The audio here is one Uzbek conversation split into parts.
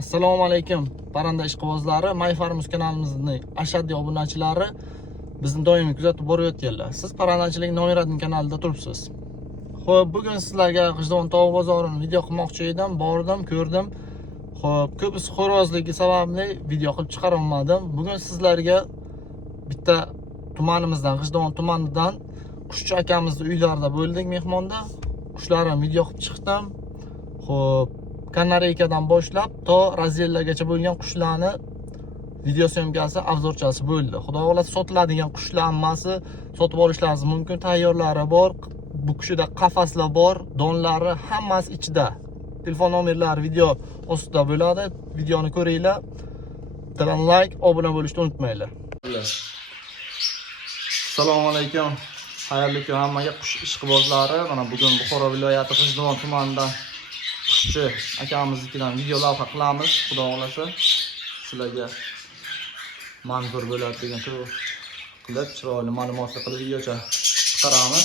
Assalomu alaykum parranda ishqibozlari, My Farmers kanalimizning ashaddiy obunachilari, bizni doimiy kuzatib borayotganlar. Siz parrandachilik Noiraddin kanalida turibsiz. Xo'p, bugun sizlarga G'ijduvon tovuq bozorini video qilmoqchi edim, bordim, ko'rdim. Xo'p, ko'pisi xo'rozligi sababli video qilib chiqara olmadim. Bugun sizlarga bitta tumanimizdan, G'ijduvon tumanidan qushchi akamizning uylarida bo'ldik mehmonda. Qushlarni video qilib chiqdim. Xo'p, Kanareykadan boshlab to Razellagacha bo'lgan qushlarni video syomkasi, avzorchasi bo'ldi. Xudo xohlasa sotiladigan qushlar hammasi sotib olishlaringiz mumkin. Tayyorlari bor, bu qushida qafaslar bor, donlari hammasi ichida. Telefon nomerlari video ostida bo'ladi. Videoni ko'ringlar. Bittadan like, obuna bo'lishni unutmanglar. Assalomu alaykum. Xayrli kun hammaga qush ishqibozlari. Mana bugun Buxoro viloyati G'ijduvon tumanidan qushchi akamiznikidan video lavha qilamiz. Xudo xohlasa sizlarga manzur bo'ladi degan qilib chiroyli ma'lumotli qilib videocha chiqaramiz.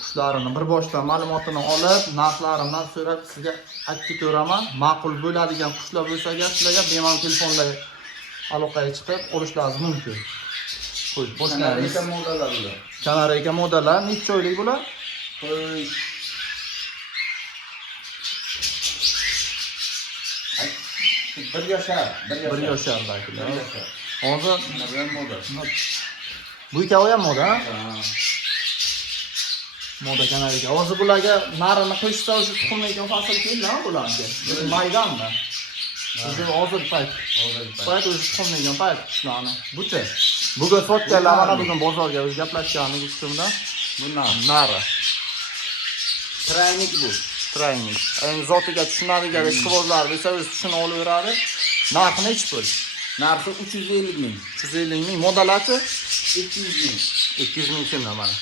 Qushlarni bir boshdan ma'lumotini olib, narxlarini so'rab sizga aytib ko'raman. Ma'qul bo'ladigan qushlar bo'lsa agar sizlarga bemalol telefonlar aloqaga chiqib olishlaringiz mumkin. Xo'sh, boshlaymiz. Kanareyka modellar necha oylik bular? Bir yoshar belki. Hozir bu ikkovi ham moda. Moda kanareyka. Hozir bularga narini qo'shsa o'sha tuxumlikdan fasl keladi bularga. Maydanmi? Hozir payt o'sha tuxumlikdan payt qushlarni. Bucha. Bugun sotganlar mana bugun bozorga o'zi gaplashganimiz uchunda bu nari. Traynik bu. Traynik. Endi zotiga tushunadigan ishqibozlar bo'lsa o'zi tushunib olaveradi. Narxi nechi pul? Narxi 350 ming. 350 ming. Modalachi? 200 ming. 200 ming so'mdan mana.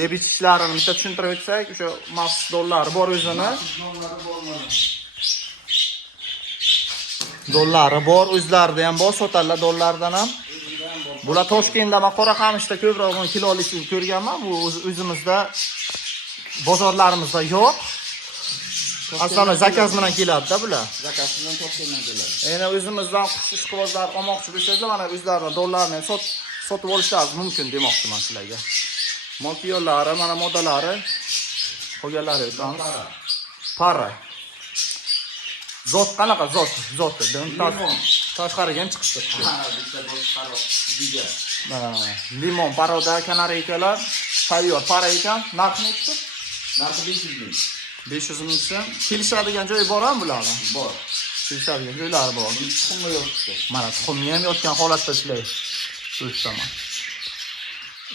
Yeb ichishlarini bitta tushuntirib o'tsak, o'sha maxsus dollari bor o'zini. Dollari bor, o'zlarida ham bor, sotadilar dollardan ham. Bular Toshkentda, men Qoraqamishda ko'proq kilolikni ko'rganman. Bu o'zimizda bozorlarimizda yo'q. Aslida zakaz bilan keladi-da bular. Zakaz bilan Toshkentdan keladi. Endi o'zimizdan qush ishqibozlar olmoqchi bo'lsangiz, mana o'zlaridan dollarni sotib olishlaringiz mumkin demoqchiman sizlarga. Mokiyollari, mana modalari, qolganlari aytamiz. Para. Zot qanaqa zoti? Tashqariga ham chiqibdi. Limon, paroda, kanareykalar tayyor para ekan. Narxi nechi? Narxi 500 ming. 500 ming so'm. Kelishadigan joyi bormi bularning? Bor. Kelishadigan joylari bor. Tuxumga yotibdi. Mana tuxumni ham yotgan holatda ishlaydi. Ko'rsataman.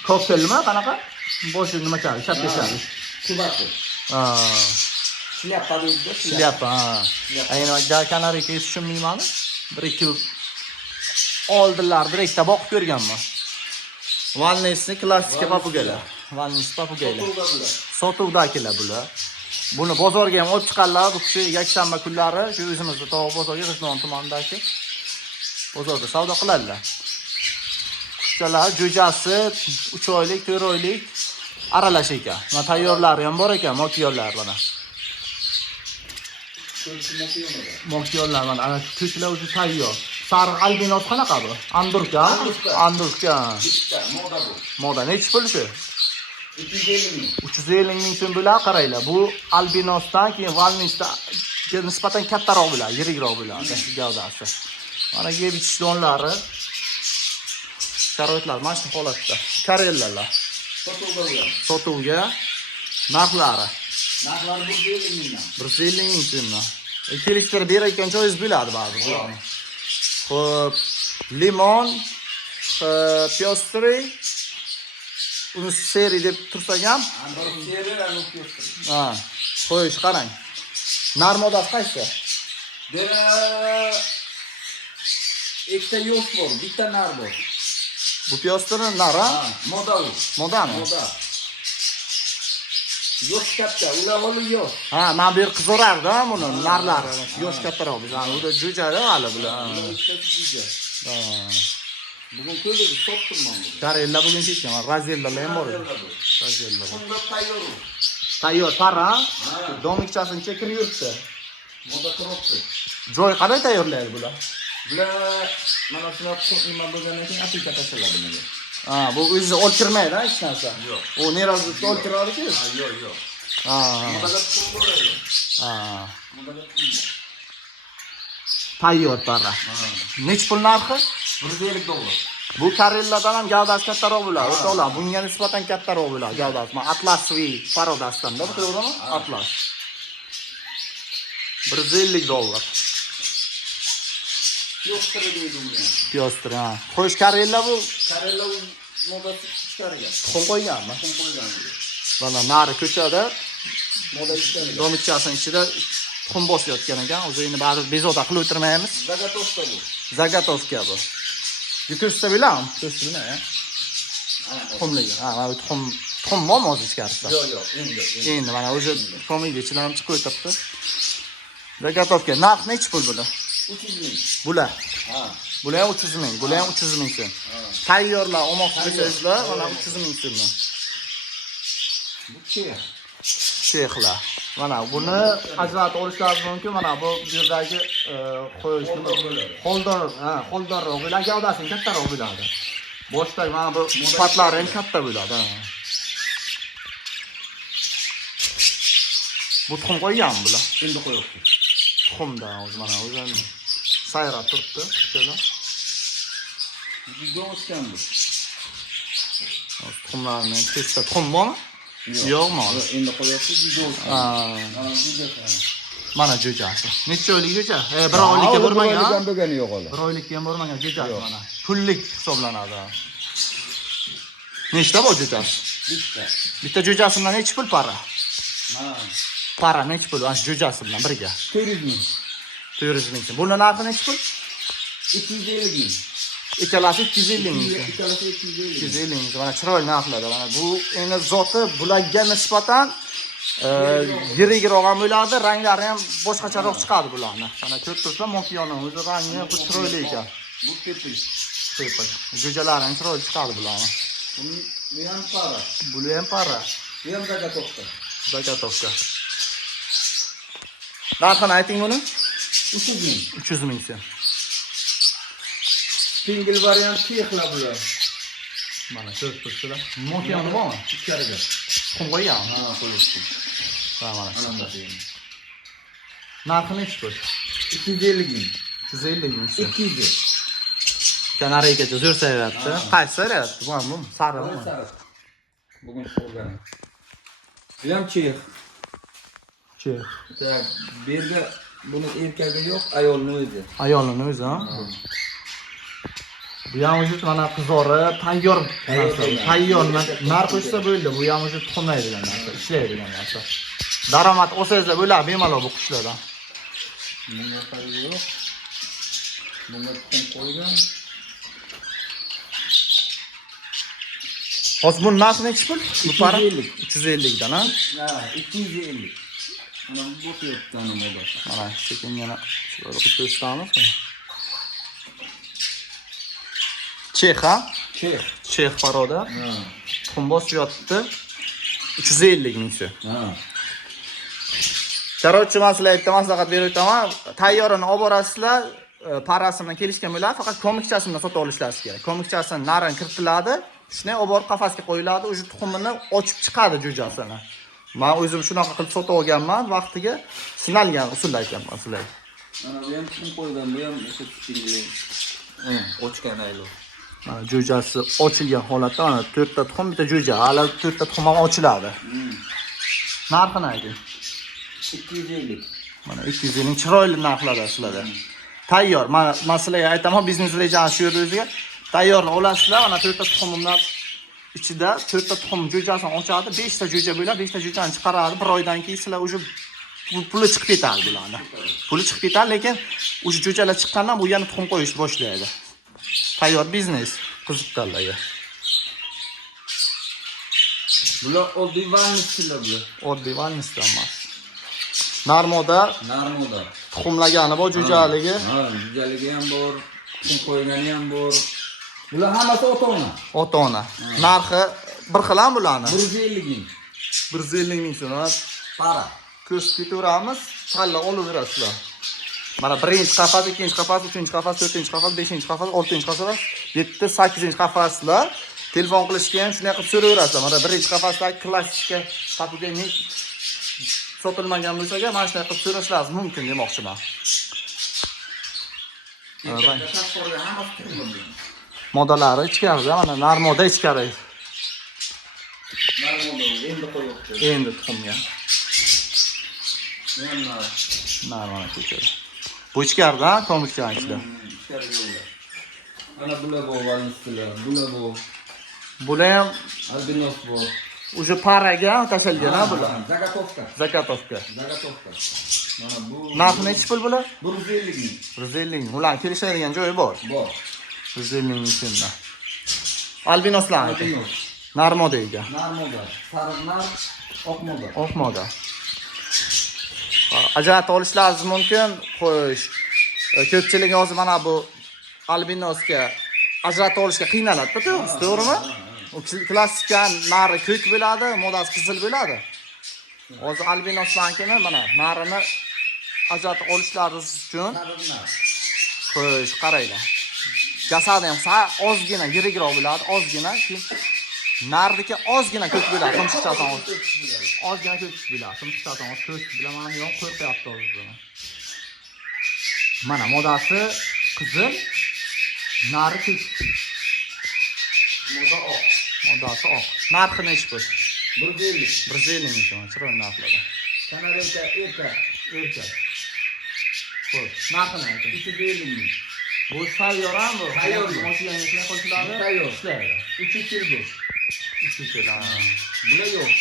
Koktelmi qanaqa? Boshi nima kali? Shapkashali. Kubati. Shlyapa deydi. Shlyapa. Ayni kanareyka tushunmayman. 1-2 oldilar, direktda boqib ko'rganman. Valnesni klassik papugalar. Valnes papugalar. Sotuvdagilar bular. Buni bozorga ham olib chiqarlar, bu kishi yakshanba kunlari shu o'zimizda tovuq bozorga G'ijduvon tumanidagi bozorda savdo qiladilar. Qushchalar jo'jasi 3 oylik, 4 oylik aralash ekan. Mana tayyorlari ham bor ekan, mokiyorlar mana. Mokiyorlar mana ana shu ko'klar o'zi tayyor. Sariq albinos qanaqa bu? Andurka. Bitta moda bu. Moda nechi pul shu? 350 ming. 350 ming so'm bilan qaranglar. Bu albinosdan keyin valnisda nisbatan kattaroq bo'ladi, yirikroq bo'ladi gavdasi. Mana yeb ichish donlari. Sharoitlar mana shu holatda. Karellalar. Sotuvga narxlari. Narxlari 150 mingdan. 150 ming so'mdan. Kelishtirib berayotgan joyingiz bo'ladi ba'zi bularni. Xo'p, limon, pyostri, uni seri deb tursak ham, qo'yish qarang. Nar modasi qaysi? Bera ikkita yo'q bor, bitta nar bor. Bu pyostri nar, ha? Moda u. Modami? Moda. Yo'q katta, ular holi yo'q. Ha, men bu yer qizarardi buni narlari. Yosh kattaroq bizani. Unda jo'jada hali bular. Bugun ko'ylagi sotdim men. Karella bugun ketgan, Razellalar ham bor edi. Razellalar. Tayyor. Tayyor para, domikchasini chekirib yuribdi. Moda ko'ribdi. Joy qanday tayyorlaydi bular? Bular mana shunaqa nima bo'lgandan keyin apilka tashlanadi bunga. Ha, bu o'zi o'ltirmaydi, hech narsa. Yo'q. U nerazlikda o'ltiradi-ku. Ha, yo'q. Ha. Modaga tuxum bo'ladi. Ha. Modaga tuxum. Tayyor parra. Nech pul narxi? $150. Bu Karelladan ham gavdasi kattaroq bo'ladi. O'to'lar, bunga nisbatan kattaroq bo'ladi gavdasi. Men Atlasviy parodasidan-da, bu to'g'rimi? Atlas. $150. Piyostra deydi uni. Piyostra. Xo'sh, Karella bu Karella modasi chiqargan. tuxum qo'yganmi? Tuxum qo'ygan. Mana nari ko'chada Moda chiqargan. domichasining ichida tuxum bosayotgan ekan. O'zi endi baribir bezovta qilib o'tirmaymiz. Zagatovka bu. Zagatovka bu. Ko'rsatsa bilam, ko'rsatma, ha. Tuxumligi. Ha, mana bu tuxum bormi o'zi ichkarisida? Yo'q, Endi mana o'zi tuxumning ichidan ham chiqib o'tiribdi. Zagatovka narx nechi pul bular? 300 ming. Bular. Ha. Bular ham 300 ming, bular ham 300 ming so'm. Tayyorlar, olmoqchi bo'lsangizlar, mana 300 ming so'm. Bu chex. Sheyxlar. Mana buni ajratib olishlaringiz mumkin. Mana bu yerdagi qo'ldorroq bo'ladi, gavdasining kattaroq bo'ladi. Boshidagi mana bu patlari ham katta bo'ladi. Bu tuxum qo'yganmi bular? Endi qo'yibdi. Tuxumda o'zi mana o'zi sayrab turibdi, shular. Juda o'tgan bu. Tuxumlarni testda tuxum bormi? Yo'qmi? Endi qo'yibdi, juda o'tgan. Mana jo'jasi. Necha oylik jo'ja? 1 oylikka bo'lmagan. bo'lgani yo'q hali. 1 oylikka ham bo'lmagan jo'jasi mana. Pullik hisoblanadi. Nechta bor jo'jasi? Bitta. Bitta jo'jasidan necha pul para? Ha. Para necha pul? Ana jo'jasi bilan birga. 400 ming. 400 ming. Buni narxi necha pul? 250 ming. Ikkalasi 250 ming. Ikkalasi 250 ming. 250 ming. Mana chiroyli narxlarda. Mana bu endi zoti bularga nisbatan yirigiroq ham bo'ladi, ranglari ham boshqacharoq chiqadi bularni. Mana ko'rib turibsizlar, Monkiyonning o'zi rangi bu chiroyli ekan. Bu pepil. Pepil. Jo'jalari ham chiroyli chiqadi bularni. Bu ham para. Bu ham para. Bu ham zagatovka. Zagatovka. Narxini ayting buni? 300 ming. 300 ming so'm. Single variant chexlar bular. Mana ko'rib turibsizlar. Monkiyoni bormi? Ichkariga. Tuxum qo'yganmi? Ha, qo'yibdi. Mana. Ana Narxi nechi pul? 250 ming. 250 ming so'm. 200. Kanariygacha zo'r sayyapti. Qaysi sayyapti? Bu ham sariqmi? Sariq. Bugun chiqargan. Bu ham chex. Chex. Bu yerga buni erkagi yo'q, ayolning o'zi. Ayolning o'zi, ha? Bu ham o'zi mana qizori tayyor narsa. Tayyor narx qo'ysa bo'ldi. Bu ham o'zi tuxumlaydigan narsa, ishlaydigan narsa. Daromad olsangiz bo'ladi bemalol bu qushlardan. Bunga farqi yo'q. Bunga tuxum qo'ygan. Hozir bu narxi nechi pul? Bu para 350 dan, ha? Ha, 250. Mana bu bo'tyapti nimada. Mana sekin yana chiroyli qilib ko'rsatamiz. Chex, ha? Chex. Chex paroda. Ha. Tuxum bosyapti. 350 ming so'm. Ha. Qaroqchi sizlarga maslahat berib o'taman. Tayyorini olib borasizlar, parasi bilan kelishgan bo'ladi, faqat komikchasi bilan sotib olishlaringiz kerak. Komikchasini naran kiritiladi, shunday olib borib qafasga qo'yiladi, o'sha tuxumini ochib chiqadi jo'jasini. Men o'zim shunaqa qilib sotib olganman, vaqtiga sinalgan usul aytaman sizlarga. Mana bu ham tuxum qo'ygan, bu ham o'sha tuxumli. Ochgan aylo. Mana jo'jasi ochilgan holatda, mana 4 ta tuxum, bitta jo'ja, hali 4 ta tuxum ham ochiladi. Narxini ayting. 250. Mana 250 chiroyli narxlarda sizlarda. Tayyor. Men sizlarga aytaman, biznes rejani shu yerda o'ziga. Tayyorni olasizlar, mana 4 ta tuxum bilan ichida 4 ta tuxum jo'jasini ochadi, 5 ta jo'ja bo'ladi, 5 ta jo'jani chiqaradi. 1 oydan keyin sizlar o'sha puli chiqib ketadi bularni. Puli chiqib ketadi, lekin o'sha jo'jalar chiqqandan bu yana tuxum qo'yishni boshlaydi. Tayyor biznes qiziqqanlarga. Bular oddiy vannislar bular. Oddiy vannisdan emas. Narmoda tuxumlagani bor, jo'jaligi. Ha, jo'jaligi ham bor, tuxum qo'ygani ham bor. Bular hammasi ota-ona. Ota-ona. Narxi bir xil ham bularni. 150 ming. 150 ming so'm. Para. ko'rib ketaveramiz, tanlab olaverasizlar. Mana 1-qafas, 2-qafas, 3-qafas, 4-qafas, 5-qafas, 6-qafas, 7, 8-qafaslar. Telefon qilishga ham shunday qilib so'raverasizlar. Mana 1-qafasdagi klassika papuga sotilmagan bo'lsa-ga, mana shunday qilib so'rashlaringiz mumkin demoqchiman. Modalari ichkarida, mana narmoda ichkari. endi qo'yibdi. Endi tuxumga. Narmada ko'chadi. Bu ichkarida, ko'mikcha ichida. Ana bular bu valnislar, bular bu. Bular ham albinos bu. уже paraga tashalgan bular. Zagatovka. Zakatovka. Zagatovka. Mana bu. Narxi nechi pul bular? 150 ming. 150 ming. Ular kelishadigan joyi bor. Bor. 150 ming so'mda. Albinoslar. Albinos. Narmoda ekan. Narmoda. Sariq nar, oq moda. Oq moda. Ajratib olishlaringiz mumkin. Xo'sh. Ko'pchilik hozir mana bu albinosga ajratib olishga qiynaladi, to'g'rimi? U klassika nari ko'k bo'ladi, modasi qizil bo'ladi. Hozir albinoslarnikini mana narini ajratib olishlaringiz uchun xo'sh, qaranglar. Jasadi ham ozgina yirigroq bo'ladi, ozgina, keyin nardiki ozgina ko'k bo'ladi, tumshuqchadan ozgina ko'k bo'ladi, tumshuqchadan ko'k bilaman yo'q, qo'rqyapti hozir. Mana modasi qizil, nari ko'k. Moda oq. Modasi oq. Narxi nechi pul? 150. 150 ming so'm, chiroyli narxlarda. Kanareyka erkak. Xo'p, narxini ayting. 250 ming. Bu sayyoram bu. Sayyor. Mashinaga shunday qo'shiladi. Sayyor. Ishlaydi. 3 yil bu. 3 yil. Bular yo'q.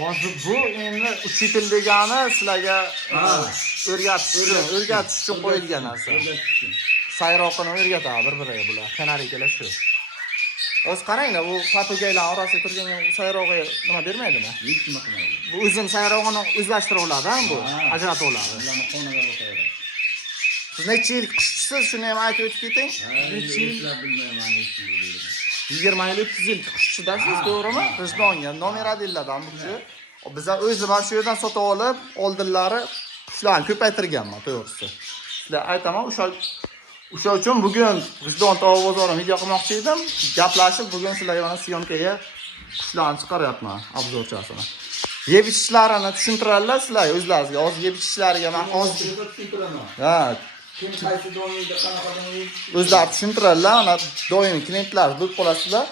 Hozir bu endi 3 yil degani sizlarga o'rgatish uchun qo'yilgan narsa. Sayroqini o'rgatadi bir-biriga bular. Kanariykalar shu. O'z qaranglar, bu papugaylar orasida turgan sayrog'i nima bermaydimi? Hech nima qilmaydi. Bu o'zim sayrog'ini o'zlashtirib oladi-a bu, ajratib oladi. Ularni qo'niga boqadi. Siz necha yil qushchisiz, shuni ham aytib o'tib keting. Necha yil bilmayman necha yil. 20 yil 30 yil qushchidasiz, to'g'rimi? Rijdonga nomeradilladan bu kishi. Biz o'zimiz shu yerdan sotib olib, oldinlari qushlarni ko'paytirganman, to'g'risi. Sizlar aytaman, o'sha uchun bugun Rijdon tovuq bozorini video qilmoqchi edim. Gaplashib, bugun sizlarga mana syomkaga qushlarni chiqaryapman, obzorchasini. Yeb ichishlarini tushuntiradilar sizlar o'zlaringizga. Hozir yeb ichishlariga men hozir tushuntiraman. ha, Kim qaysi doimda qanaqa doim? o'zlari tushuntiradilar. Mana doimiy klientlar bo'lib qolasizlar.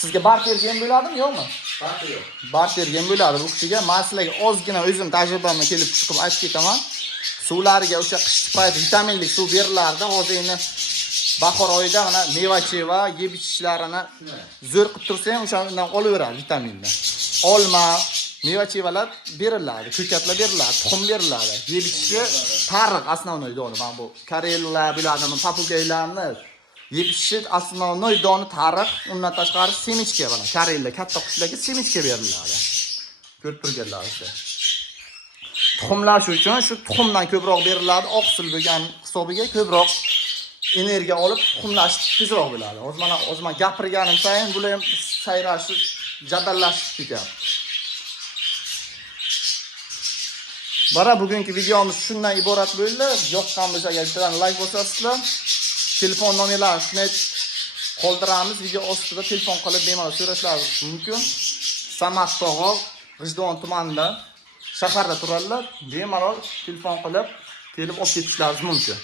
Sizga barterga ham bo'ladimi, yo'qmi? Farqi yo'q. Barterga ham bo'ladi bu kishiga. Men sizlarga ozgina o'zim tajribamdan kelib chiqib aytib ketaman. Suvlariga o'sha qish payti vitaminli suv berilardi. Hozir endi bahor oyida mana meva-cheva, yeb ichishlarini zo'r qilib tursa ham o'shandan olaveradi vitaminni. Olma, meva-chevalar beriladi, ko'katlar beriladi, tuxum beriladi. Yeb ichishi tariq основной doni. Mana bu karellar biladimi, papugaylarni yeb ichishi основной doni tariq. Undan tashqari semichka mana karellar, katta qushlarga semichka beriladi. Ko'rib turganlaringizda. Tuxumlar shu uchun shu tuxumdan ko'proq beriladi, oqsil bo'lgan hisobiga ko'proq energiya olib tuxumlash tezroq bo'ladi. Hozir men gapirganim sayin bular ham sayrashib, jadallashib ketyapti. Bara bugungi videomiz shundan iborat bo'ldi. Yoqqan bo'lsa agar like bosasizlar, telefon nomerlarini shunday qoldiramiz. Video ostida telefon qilib bemalol so'rashlaringiz mumkin. Samat tog'ol, Rijdon tumanida shaharda turadilar. Bemalol telefon qilib kelib olib ketishlaringiz mumkin.